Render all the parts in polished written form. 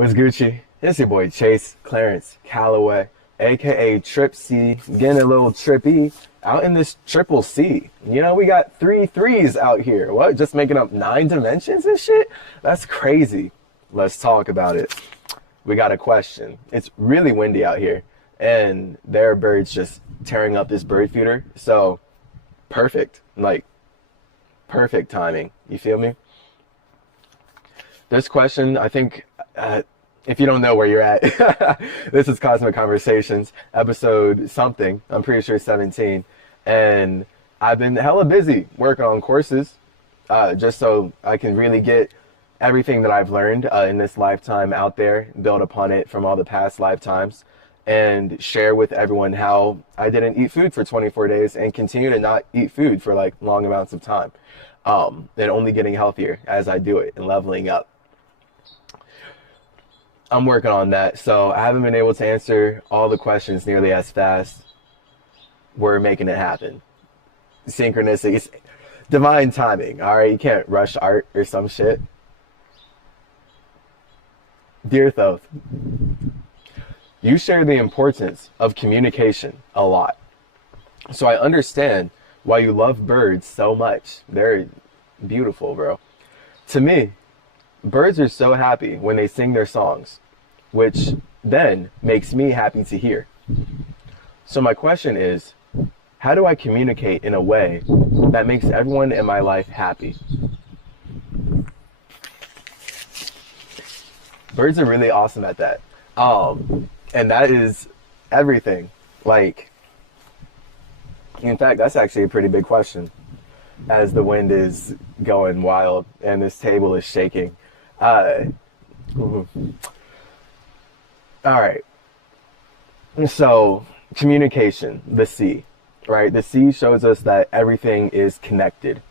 What's Gucci? It's your boy Chase Clarence Calloway, aka Trip C, getting a little trippy out in this triple C. You know, we got 3 threes out here. What? Just making up 9 dimensions and shit? That's crazy. Let's talk about it. We got a question. It's really windy out here, and there are birds just tearing up this bird feeder. So, perfect. Like, perfect timing. You feel me? This question, I think, if you don't know where you're at, this is Cosmic Conversations, episode something, I'm pretty sure 17. And I've been hella busy working on courses, just so I can really get everything that I've learned in this lifetime out there, build upon it from all the past lifetimes, and share with everyone how I didn't eat food for 24 days and continue to not eat food for like long amounts of time, and only getting healthier as I do it and leveling up. I'm working on that, so I haven't been able to answer all the questions nearly as fast. We're making it happen. Synchronicity, it's divine timing, all right? You can't rush art or some shit. Dear Thoth, you share the importance of communication a lot. So I understand why you love birds so much. They're beautiful, bro. To me, birds are so happy when they sing their songs, which then makes me happy to hear. So my question is, how do I communicate in a way that makes everyone in my life happy? Birds are really awesome at that. And that is everything. Like, in fact, that's actually a pretty big question as the wind is going wild and this table is shaking. All right. So, communication, the sea, right? The sea shows us that everything is connected.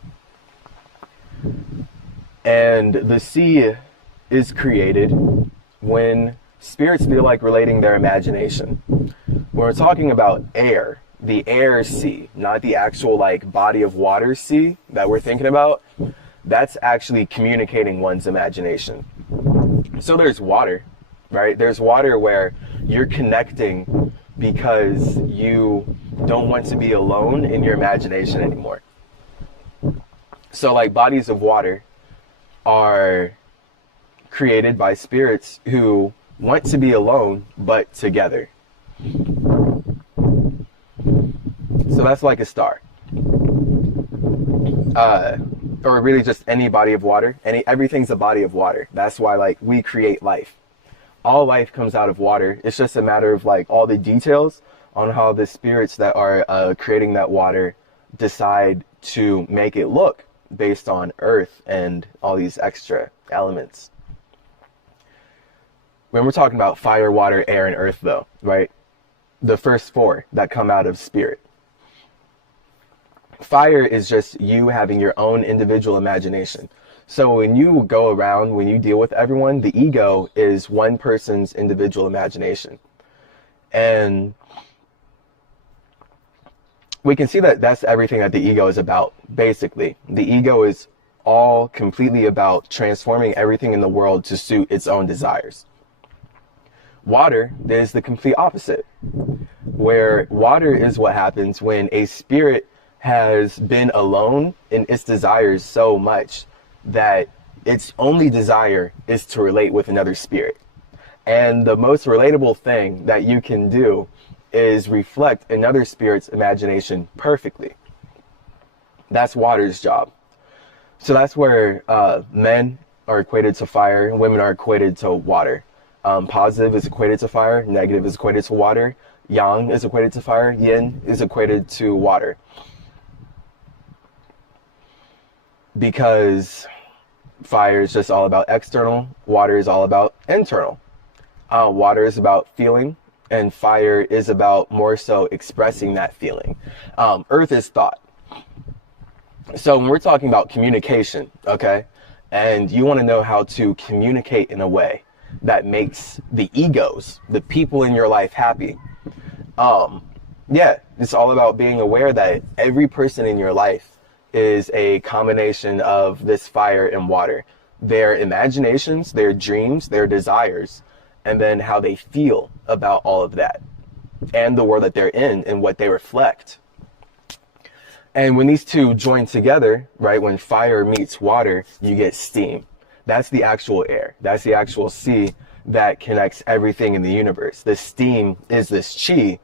And the sea is created when spirits feel like relating their imagination. When we're talking about air, the air sea, not the actual like body of water sea that we're thinking about, that's actually communicating one's imagination. So there's water, right? There's water where you're connecting because you don't want to be alone in your imagination anymore. So like bodies of water are created by spirits who want to be alone but together. So that's like a star. Or really just any body of water. Everything's a body of water. That's why like we create life. All life comes out of water. It's just a matter of like all the details on how the spirits that are creating that water decide to make it look based on earth and all these extra elements. When we're talking about fire, water, air, and earth though, right? The first 4 that come out of spirit. Fire is just you having your own individual imagination. So when you go around, when you deal with everyone, the ego is one person's individual imagination. And we can see that that's everything that the ego is about, basically. The ego is all completely about transforming everything in the world to suit its own desires. Water is the complete opposite, where water is what happens when a spirit has been alone in its desires so much that its only desire is to relate with another spirit. And the most relatable thing that you can do is reflect another spirit's imagination perfectly. That's water's job. So that's where men are equated to fire, and women are equated to water. Positive is equated to fire, negative is equated to water, yang is equated to fire, yin is equated to water. Because fire is just all about external, water is all about internal. Water is about feeling, and fire is about more so expressing that feeling. Earth is thought. So when we're talking about communication, okay, and you want to know how to communicate in a way that makes the egos, the people in your life happy, yeah, it's all about being aware that every person in your life is a combination of this fire and water. their imaginations, their dreams, their desires, and then how they feel about all of that and the world that they're in and what they reflect. And when these two join together, right, when fire meets water, you get steam. That's the actual air. That's the actual sea that connects everything in the universe. The steam is this chi.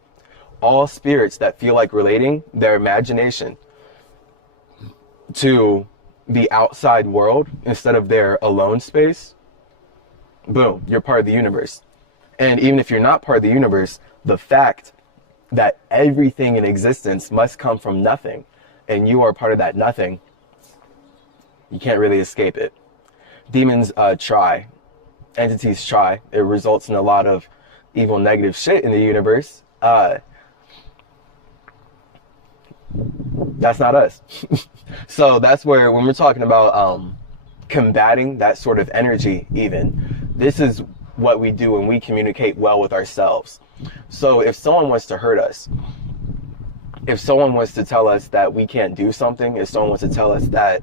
All spirits that feel like relating their imagination to the outside world instead of their alone space, boom, you're part of the universe. And even if you're not part of the universe, the fact that everything in existence must come from nothing, and you are part of that nothing, you can't really escape it. Demons try. Entities try. It results in a lot of evil, negative shit in the universe. That's not us. So that's where, when we're talking about combating that sort of energy even, this is what we do when we communicate well with ourselves. So if someone wants to hurt us, if someone wants to tell us that we can't do something, if someone wants to tell us that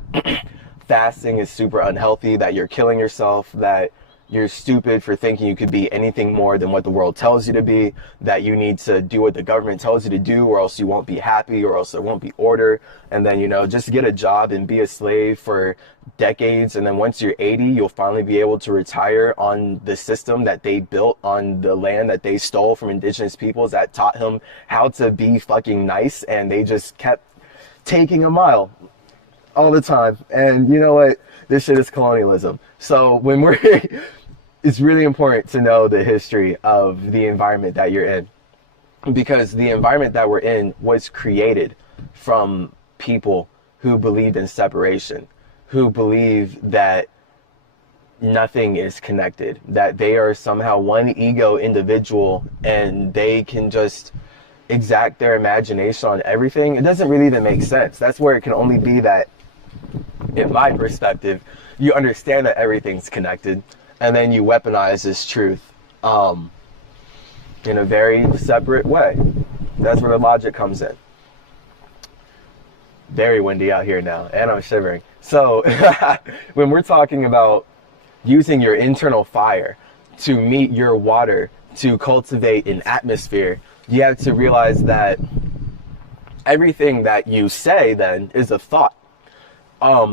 fasting is super unhealthy, that you're killing yourself, that you're stupid for thinking you could be anything more than what the world tells you to be, that you need to do what the government tells you to do or else you won't be happy or else there won't be order, and then, you know, just get a job and be a slave for decades, and then once you're 80, you'll finally be able to retire on the system that they built on the land that they stole from indigenous peoples that taught him how to be fucking nice, and they just kept taking a mile all the time. And you know what? This shit is colonialism. So when we're it's really important to know the history of the environment that you're in, because the environment that we're in was created from people who believed in separation, who believe that nothing is connected, that they are somehow one ego individual and they can just exact their imagination on everything. It doesn't really even make sense. That's where it can only be that, in my perspective, you understand that everything's connected, and then you weaponize this truth in a very separate way. That's where the logic comes in. Very windy out here now, and I'm shivering. So when we're talking about using your internal fire to meet your water, to cultivate an atmosphere, you have to realize that everything that you say then is a thought.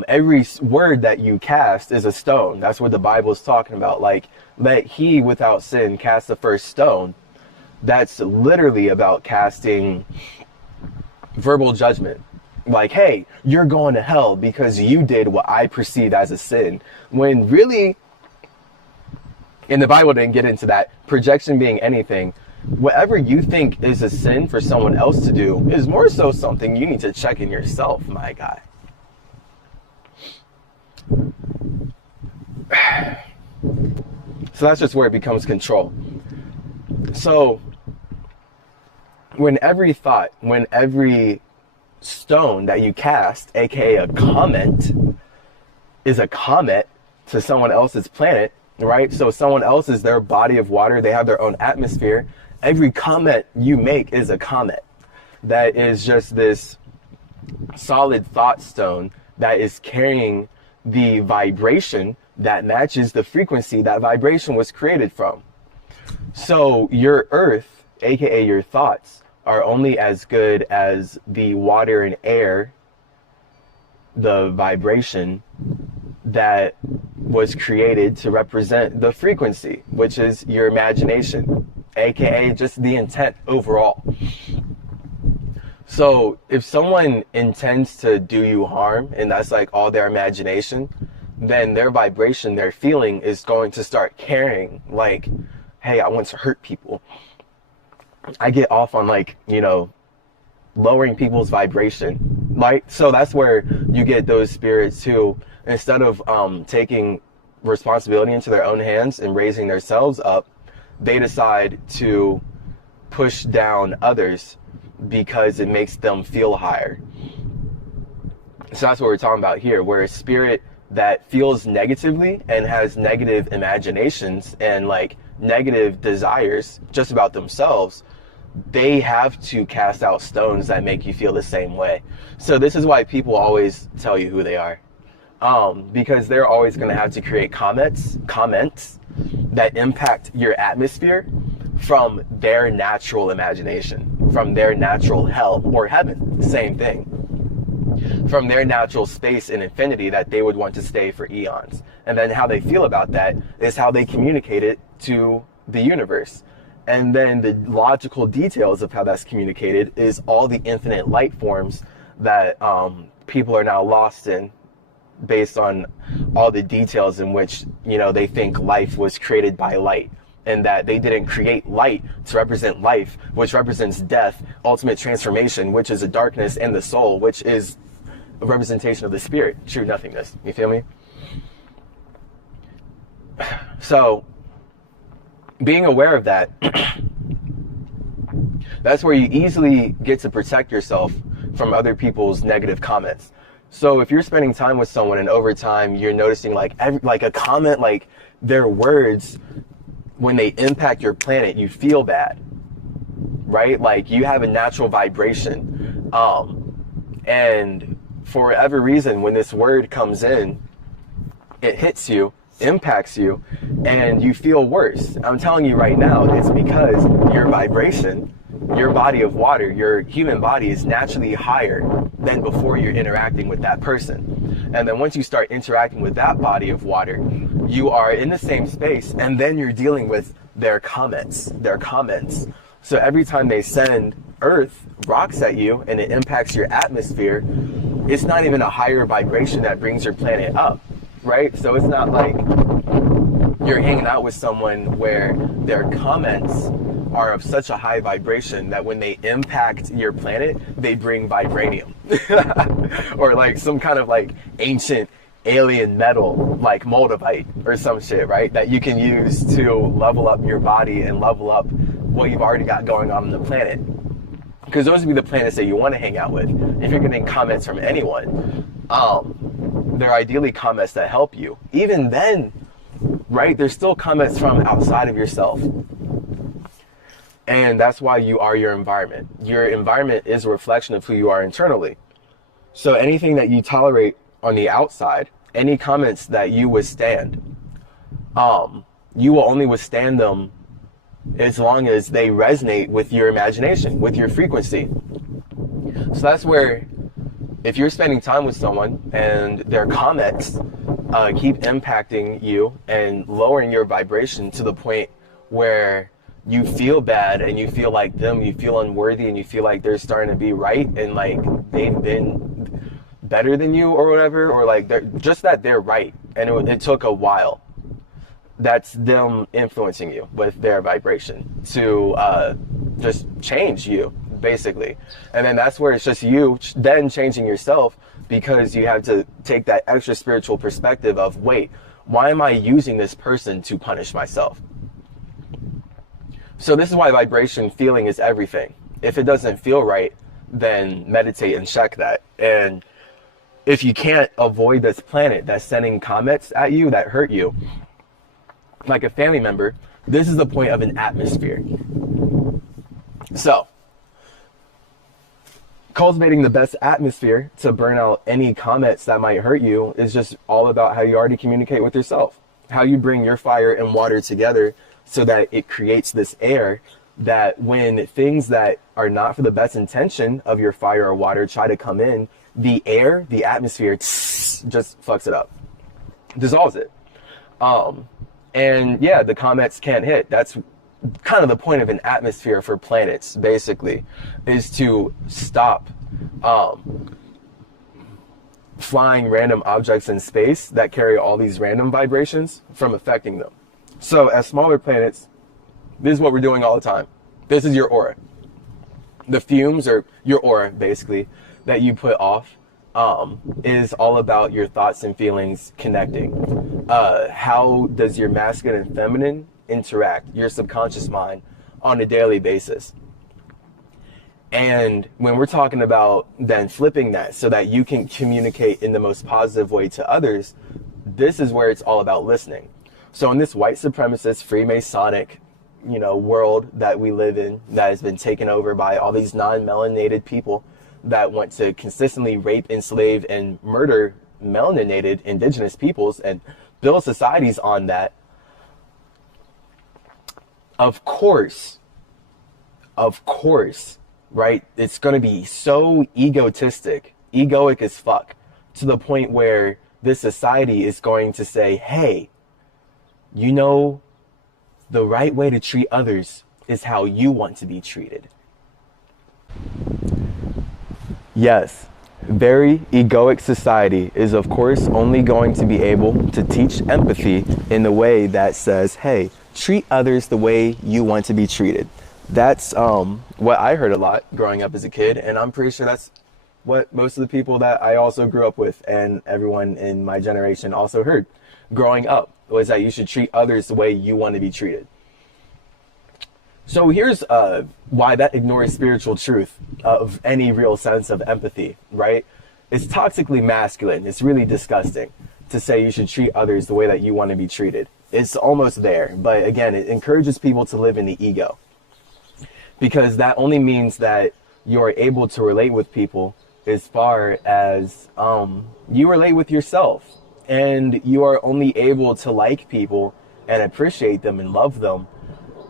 Every word that you cast is a stone. That's what the Bible is talking about. Like, let he without sin cast the first stone. That's literally about casting verbal judgment. Like, hey, you're going to hell because you did what I perceive as a sin. When really, and the Bible didn't get into that, projection being anything, whatever you think is a sin for someone else to do is more so something you need to check in yourself, my guy. So that's just where it becomes control. So when every thought, when every stone that you cast, aka a comment, is a comet to someone else's planet, right? So someone else is their body of water, they have their own atmosphere. Every comment you make is a comet. That is just this solid thought stone that is carrying the vibration that matches the frequency that vibration was created from. So your earth, aka your thoughts, are only as good as the water and air, the vibration that was created to represent the frequency, which is your imagination, aka just the intent overall. So if someone intends to do you harm and that's like all their imagination, then their vibration, their feeling is going to start carrying like, hey, I want to hurt people. I get off on like, you know, lowering people's vibration, right? So that's where you get those spirits who, instead of taking responsibility into their own hands and raising themselves up, they decide to push down others because it makes them feel higher. So that's what we're talking about here, where a spirit that feels negatively and has negative imaginations and like negative desires just about themselves, they have to cast out stones that make you feel the same way. So this is why people always tell you who they are. because they're always going to have to create comments that impact your atmosphere from their natural imagination, from their natural hell or heaven, same thing, from their natural space and infinity that they would want to stay for eons. And then how they feel about that is how they communicate it to the universe. And then the logical details of how that's communicated is all the infinite light forms that people are now lost in, based on all the details in which, you know, they think life was created by light, and that they didn't create light to represent life, which represents death, ultimate transformation, which is a darkness, and the soul, which is a representation of the spirit, true nothingness. You feel me? So being aware of that, that's where you easily get to protect yourself from other people's negative comments. So if you're spending time with someone and over time you're noticing like a comment, like their words, when they impact your planet, you feel bad, right? Like you have a natural vibration. And for whatever reason, when this word comes in, it hits you, impacts you, and you feel worse. I'm telling you right now, it's because your vibration, your body of water, your human body is naturally higher than before you're interacting with that person. And then once you start interacting with that body of water, you are in the same space, and then you're dealing with their comments. So every time they send earth rocks at you and it impacts your atmosphere, it's not even a higher vibration that brings your planet up, right? So it's not like you're hanging out with someone where their comments are of such a high vibration that when they impact your planet, they bring vibranium or like some kind of like ancient alien metal like moldavite or some shit, right? That you can use to level up your body and level up what you've already got going on the planet. Because those would be the planets that you want to hang out with. If you're getting comments from anyone, they're ideally comments that help you. Even then, right, there's still comments from outside of yourself. And that's why you are your environment. Your environment is a reflection of who you are internally. So anything that you tolerate on the outside, any comments that you withstand, you will only withstand them as long as they resonate with your imagination, with your frequency. So that's where, if you're spending time with someone and their comments keep impacting you and lowering your vibration to the point where you feel bad and you feel like them, you feel unworthy, and you feel like they're starting to be right and like they've been better than you or whatever, or like they're just that they're right, and it took a while. That's them influencing you with their vibration to just change you, basically. And then that's where it's just you then changing yourself, because you have to take that extra spiritual perspective of, wait, why am I using this person to punish myself? So this is why vibration feeling is everything. If it doesn't feel right, then meditate and check that. And if you can't avoid this planet that's sending comments at you that hurt you, like a family member, this is the point of an atmosphere. So, cultivating the best atmosphere to burn out any comments that might hurt you is just all about how you already communicate with yourself. How you bring your fire and water together so that it creates this air that when things that are not for the best intention of your fire or water try to come in, the air, the atmosphere, just fucks it up, dissolves it. And yeah, the comments can't hit. That's kind of the point of an atmosphere for planets, basically, is to stop flying random objects in space that carry all these random vibrations from affecting them. So as smaller planets, this is what we're doing all the time. This is your aura. The fumes, or your aura, basically, that you put off is all about your thoughts and feelings connecting. How does your masculine and feminine interact, your subconscious mind, on a daily basis? And when we're talking about then flipping that so that you can communicate in the most positive way to others, this is where it's all about listening. So in this white supremacist, Freemasonic, world that we live in, that has been taken over by all these non-melanated people that want to consistently rape, enslave, and murder melaninated indigenous peoples and build societies on that, of course, right? It's going to be so egoic as fuck, to the point where this society is going to say, hey, you know, the right way to treat others is how you want to be treated. Yes, very egoic society is, of course, only going to be able to teach empathy in the way that says, hey, treat others the way you want to be treated. That's what I heard a lot growing up as a kid, and I'm pretty sure that's what most of the people that I also grew up with and everyone in my generation also heard growing up, was that you should treat others the way you want to be treated. So here's why that ignores spiritual truth of any real sense of empathy, right? It's toxically masculine. It's really disgusting to say you should treat others the way that you want to be treated. It's almost there, but again, it encourages people to live in the ego, because that only means that you're able to relate with people as far as you relate with yourself, and you are only able to like people and appreciate them and love them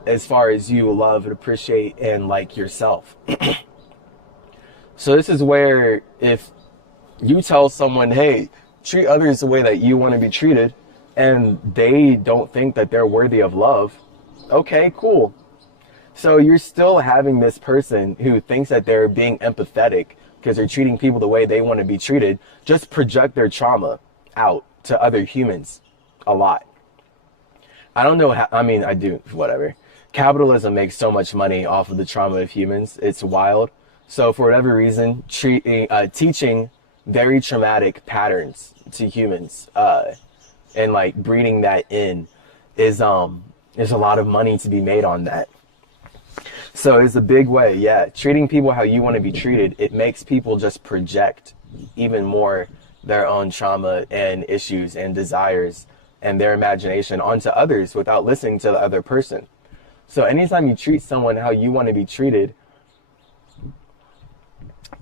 as far as you love and appreciate and like yourself. So this is where if you tell someone, hey, treat others the way that you want to be treated, and they don't think that they're worthy of love, okay, cool. So you're still having this person who thinks that they're being empathetic because they're treating people the way they want to be treated, just project their trauma out to other humans a lot. I don't know how, I mean, I do, whatever. Capitalism makes so much money off of the trauma of humans. It's wild. So for whatever reason, teaching very traumatic patterns to humans and like breeding that in is there's a lot of money to be made on that. So it's a big way, yeah. Treating people how you want to be treated, it makes people just project even more their own trauma and issues and desires and their imagination onto others without listening to the other person. So anytime you treat someone how you want to be treated,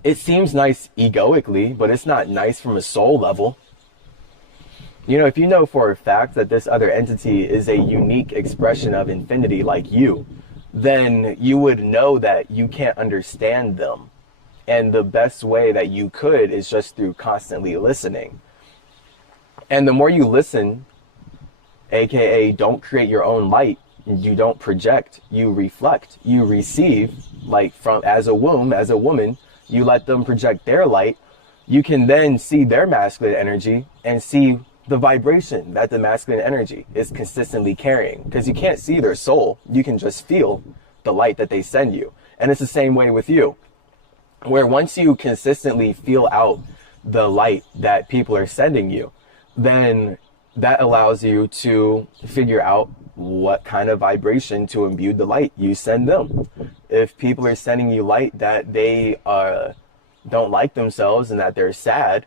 it seems nice egoically, but it's not nice from a soul level. You know, if you know for a fact that this other entity is a unique expression of infinity like you, then you would know that you can't understand them. And the best way that you could is just through constantly listening. And the more you listen, aka don't create your own light, you don't project, you reflect, you receive, like from as a woman, you let them project their light, you can then see their masculine energy and see the vibration that the masculine energy is consistently carrying, because you can't see their soul, you can just feel the light that they send you. And it's the same way with you, where once you consistently feel out the light that people are sending you, then that allows you to figure out what kind of vibration to imbue the light you send them. If people are sending you light that they don't like themselves and that they're sad,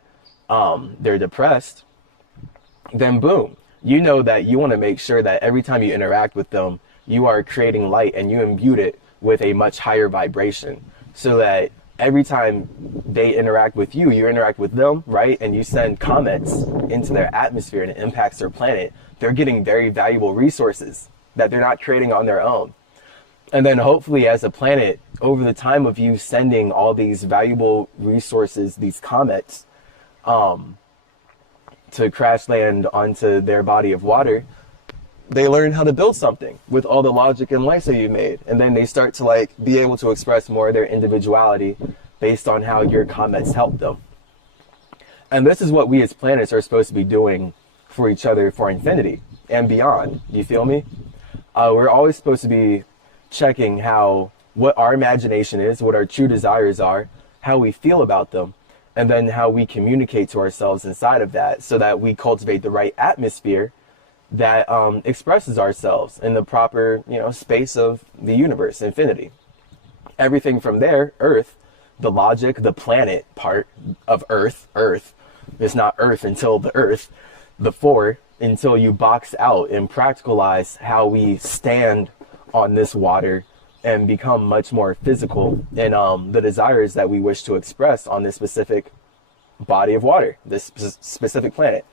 they're depressed, then boom, you know that you want to make sure that every time you interact with them, you are creating light and you imbue it with a much higher vibration, so that every time they interact with you, you interact with them, right? And you send comments into their atmosphere and it impacts their planet. They're getting very valuable resources that they're not creating on their own. And then hopefully as a planet, over the time of you sending all these valuable resources, these comets, to crash land onto their body of water, they learn how to build something with all the logic and lights that you made. And then they start to like be able to express more of their individuality based on how your comments help them. And this is what we as planets are supposed to be doing for each other for infinity and beyond. You feel me? We're always supposed to be checking what our imagination is, what our true desires are, how we feel about them, and then how we communicate to ourselves inside of that, so that we cultivate the right atmosphere that expresses ourselves in the proper, space of the universe, infinity. Everything from there, Earth, the logic, the planet part of Earth, it's not Earth until the Earth, until you box out and practicalize how we stand on this water and become much more physical in the desires that we wish to express on this specific body of water, this specific planet.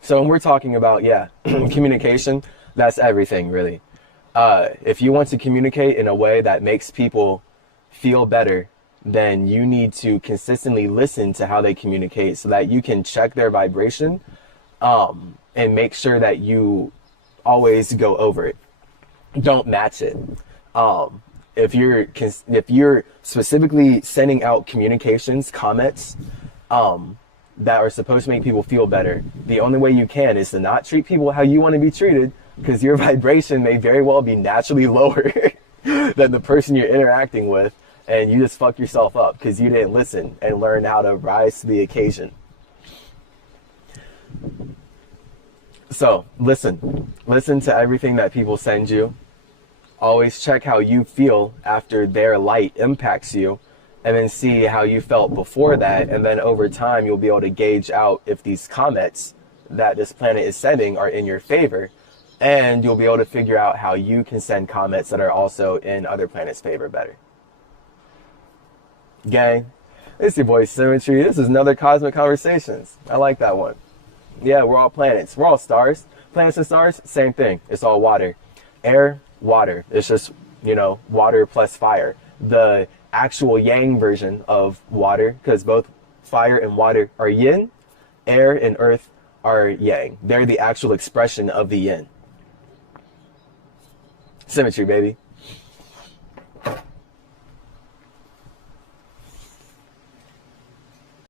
So when we're talking about, communication, that's everything, really. If you want to communicate in a way that makes people feel better, then you need to consistently listen to how they communicate so that you can check their vibration, and make sure that you always go over it. Don't match it. If you're specifically sending out communications, comments, that are supposed to make people feel better, the only way you can is to not treat people how you want to be treated, because your vibration may very well be naturally lower than the person you're interacting with, and you just fuck yourself up because you didn't listen and learn how to rise to the occasion. So listen to everything that people send you. Always check how you feel after their light impacts you, and then see how you felt before that. And then over time, you'll be able to gauge out if these comments that this planet is sending are in your favor. And you'll be able to figure out how you can send comments that are also in other planets' favor better. Gang, it's your boy Symmetry. This is another Cosmic Conversations. I like that one. Yeah, we're all planets. We're all stars. Planets and stars, same thing. It's all water. Air, water. It's just, water plus fire. The actual yang version of water, because both fire and water are yin, air and earth are yang. They're the actual expression of the yin. Symmetry, baby.